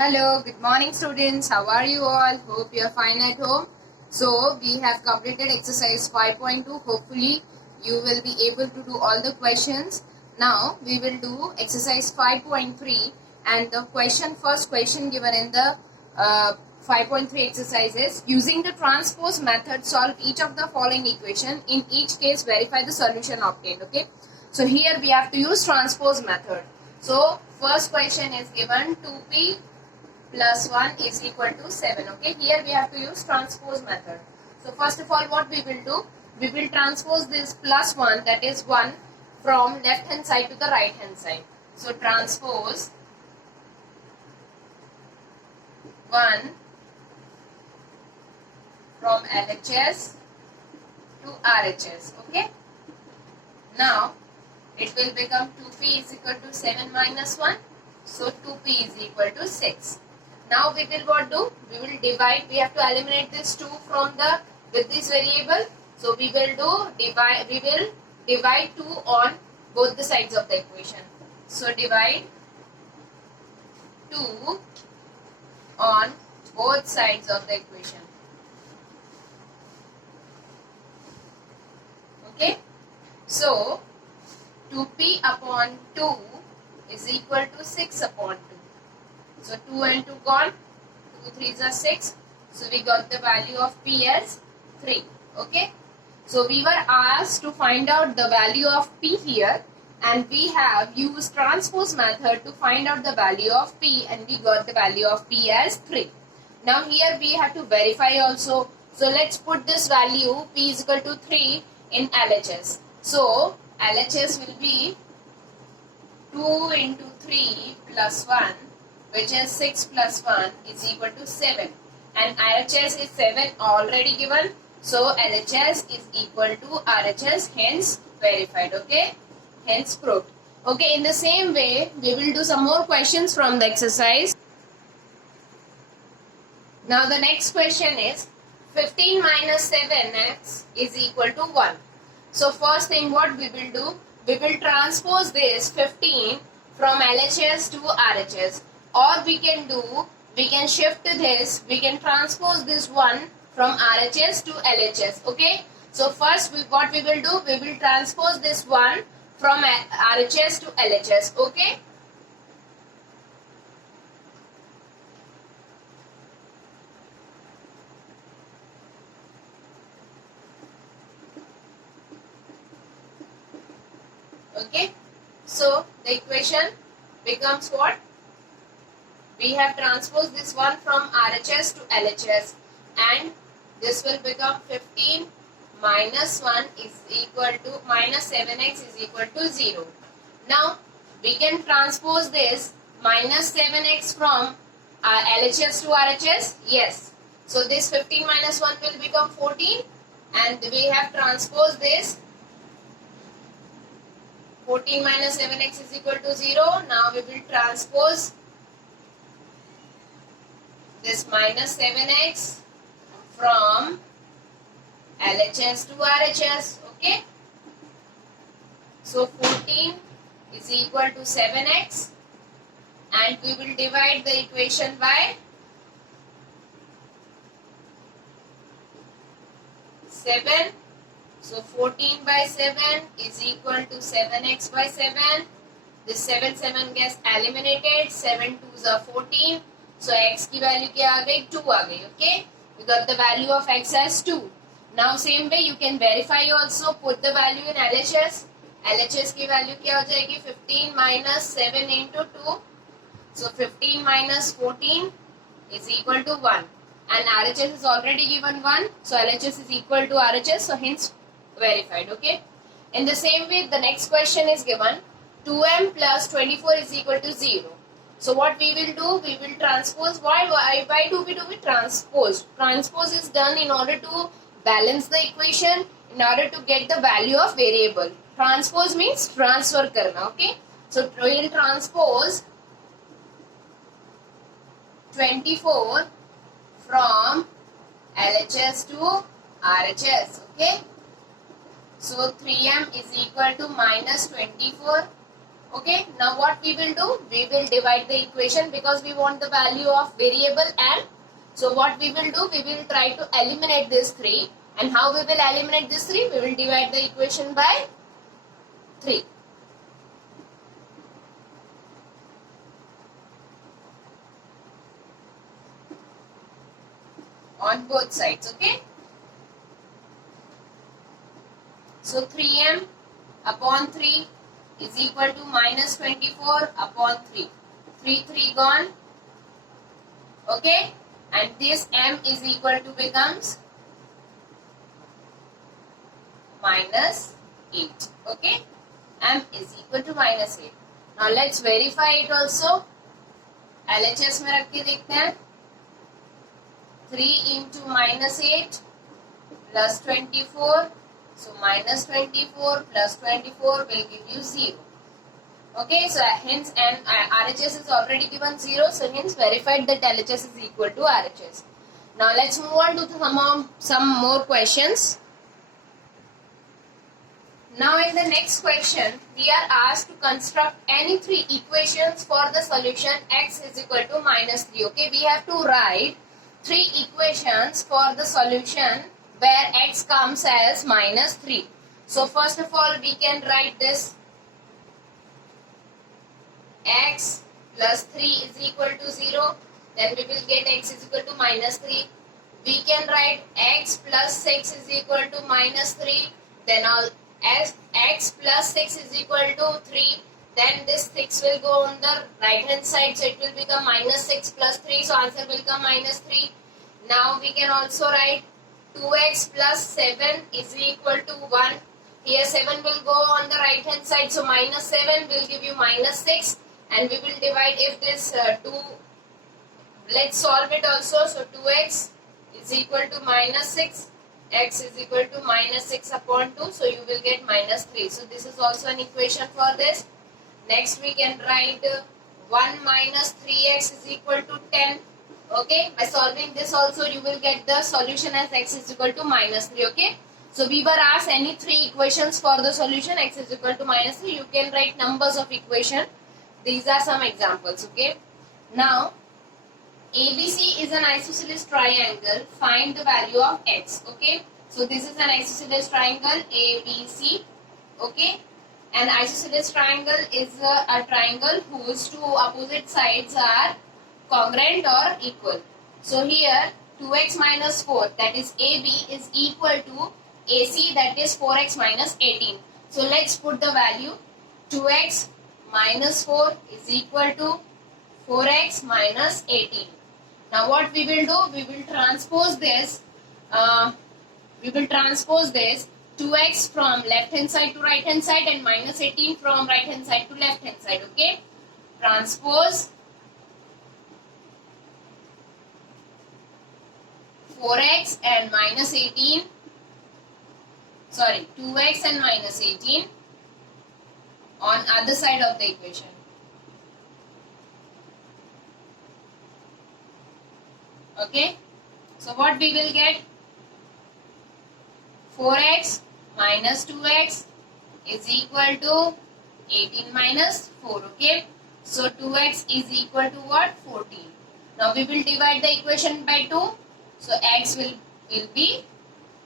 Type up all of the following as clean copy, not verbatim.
Hello, good morning students. How are you all? Hope you are fine at home. So, we have completed exercise 5.2. Hopefully, you will be able to do all the questions. Now, we will do exercise 5.3 and the first question given in the 5.3 exercise is using the transpose method solve each of the following equation. In each case, verify the solution obtained. Okay. So, here we have to use transpose method. So, first question is given 2p plus 1 is equal to 7. Okay, here we have to use transpose method. So first of all, what we will do, we will transpose this plus 1, that is 1, from left hand side to the right hand side. So transpose 1 from LHS to RHS. Okay, now it will become 2p is equal to 7 minus 1. So 2p is equal to 6. Now we will what do? We will divide. We have to eliminate this 2 from the with this variable. So we will do divide. We will divide 2 on both the sides of the equation. So divide 2 on both sides of the equation. Okay. So 2p upon 2 is equal to 6 upon 2. So 2 and 2 gone, 2 3s are 6. So we got the value of p as 3. Okay. So we were asked to find out the value of p here, and we have used transpose method to find out the value of p, and we got the value of p as 3. Now here we have to verify also. So let's put this value p is equal to 3 in LHS. So LHS will be 2 into 3 plus 1, which is 6 plus 1 is equal to 7. And RHS is 7 already given. So LHS is equal to RHS, hence verified. Okay, hence proved. Okay, in the same way, we will do some more questions from the exercise. Now the next question is 15 minus 7x is equal to 1. So first thing what we will do, we will transpose this 15 from LHS to RHS. Or we can do, we can shift this, we can transpose this 1 from RHS to LHS. Okay. So first what we will do, we will transpose this 1 from RHS to LHS. Okay. Okay. So the equation becomes what? We have transposed this one from RHS to LHS, and this will become 15 minus 1 is equal to minus 7x is equal to 0. Now we can transpose this minus 7x from LHS to RHS. Yes. So this 15 minus 1 will become 14, and we have transposed this 14 minus 7x is equal to 0. Now we will transpose this minus 7x from LHS to RHS. Okay. So 14 is equal to 7x, and we will divide the equation by 7. So 14 by 7 is equal to 7x by 7. This 7 gets eliminated. 7 2s are 14. So x की value क्या आ गई? 2 आ गई. Okay. We got the value of x as 2. Now same way you can verify also. Put the value in LHS. LHS की value क्या हो जाएगी? 15 minus 7 into 2. So 15 minus 14 is equal to 1. And RHS is already given 1. So LHS is equal to RHS. So hence verified. Okay. In the same way, the next question is given 2m plus 24 is equal to 0. So what we will do, we will transpose. Why do we transpose? Transpose is done in order to balance the equation, in order to get the value of variable. Transpose means transfer karna. Okay. So we will transpose 24 from LHS to RHS. Okay. So 3m is equal to minus 24 Okay, now what we will do? We will divide the equation because we want the value of variable m. So what we will do? We will try to eliminate this 3. And how we will eliminate this 3? We will divide the equation by 3. On both sides, okay? So 3m upon 3 is equal to minus 24 upon 3. 3 gone. Okay? And this m is equal to becomes minus 8. Okay? M is equal to minus 8. Now let's verify it also. LHS में रख के देखते हैं. 3 into minus 8 plus 24. So minus 24 plus 24 will give you 0. Okay, so hence and RHS is already given 0. So hence verified that LHS is equal to RHS. Now let's move on to some more questions. Now in the next question, we are asked to construct any 3 equations for the solution x is equal to minus 3. Okay, we have to write 3 equations for the solution where x comes as minus 3. So first of all, we can write this x plus 3 is equal to 0. Then we will get x is equal to minus 3. We can write x plus 6 is equal to minus 3. Then as x plus 6 is equal to 3. Then this 6 will go on the right hand side. So it will become minus 6 plus 3. So answer will come minus 3. Now we can also write 2x plus 7 is equal to 1. Here 7 will go on the right hand side. So minus 7 will give you minus 6. And we will divide if this 2. Let's solve it also. So 2x is equal to minus 6. X is equal to minus 6 upon 2. So you will get minus 3. So this is also an equation for this. Next we can write 1 minus 3x is equal to 10. Okay, by solving this also you will get the solution as x is equal to minus 3. Okay, so we were asked any 3 equations for the solution x is equal to minus 3. You can write numbers of equation. These are some examples. Okay, now ABC is an isosceles triangle. Find the value of x. Okay, so this is an isosceles triangle ABC. Okay, an isosceles triangle is a triangle whose 2 opposite sides are congruent or equal. So here 2x minus 4, that is AB, is equal to AC, that is 4x minus 18. So let's put the value. 2x minus 4 is equal to 4x minus 18. Now what we will do? We will transpose this. 2x from left hand side to right hand side and minus 18 from right hand side to left hand side. Okay, transpose 4x and minus 18, 2x and minus 18 on other side of the equation. Okay, so what we will get? 4x minus 2x is equal to 18 minus 4. Okay, so 2x is equal to what? 14. Now we will divide the equation by 2. So x will be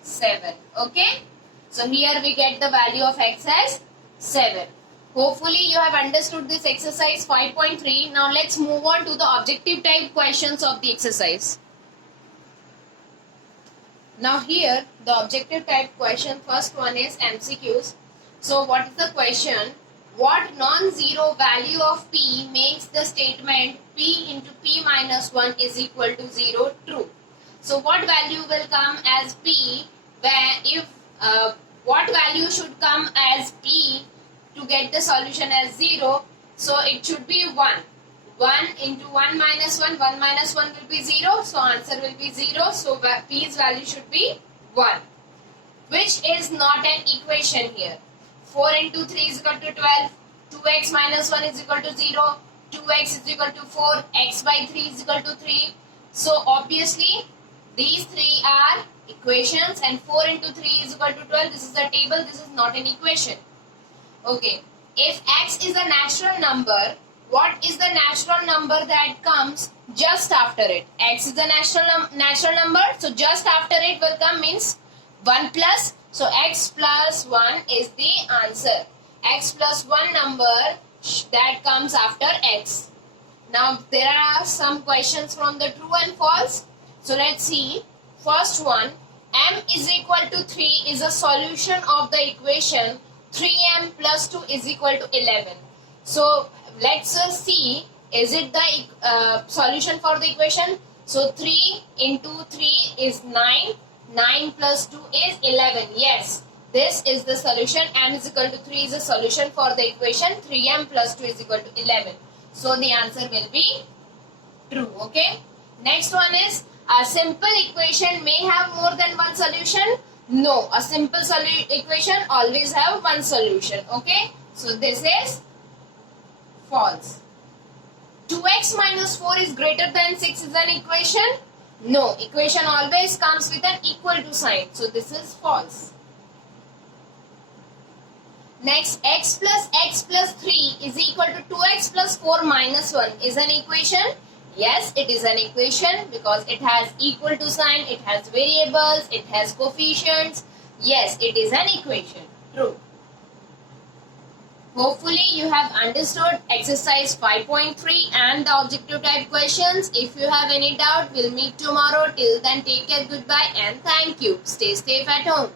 7. Okay. So here we get the value of x as 7. Hopefully you have understood this exercise 5.3. Now let's move on to the objective type questions of the exercise. Now here the objective type question, first one is MCQs. So what is the question? What non-zero value of p makes the statement p into p minus 1 is equal to 0 true? So what value will come as p, where if what value should come as p to get the solution as 0? So it should be 1. 1 into 1 minus 1, 1 minus 1 will be 0. So answer will be 0. So p's value should be 1. Which is not an equation here. 4 into 3 is equal to 12. 2x minus 1 is equal to 0. 2x is equal to 4. X by 3 is equal to 3. So obviously these 3 are equations and 4 into 3 is equal to 12. This is a table. This is not an equation. Okay. if x is a natural number, what is the natural number that comes just after it? X is a natural number, so just after it will come means 1 plus. So x plus 1 is the answer. X plus 1 number that comes after x. Now there are some questions from the true and false. So let's see. First one, m is equal to 3 is a solution of the equation 3m plus 2 is equal to 11. So let's see, is it the solution for the equation? So 3 into 3 is 9. 9 plus 2 is 11. Yes, this is the solution. M is equal to 3 is a solution for the equation 3m plus 2 is equal to 11. So the answer will be true. Okay. Next one is, a simple equation may have more than one solution. No, a simple equation always have one solution. Okay. So this is false. 2x minus 4 is greater than 6 is an equation. No, equation always comes with an equal to sign. So this is false. Next, x plus 3 is equal to 2x plus 4 minus 1 is an equation. Yes, it is an equation because it has equal to sign, it has variables, it has coefficients. Yes, it is an equation. True. Hopefully you have understood exercise 5.3 and the objective type questions. If you have any doubt, we'll meet tomorrow. Till then, take care, goodbye and thank you. Stay safe at home.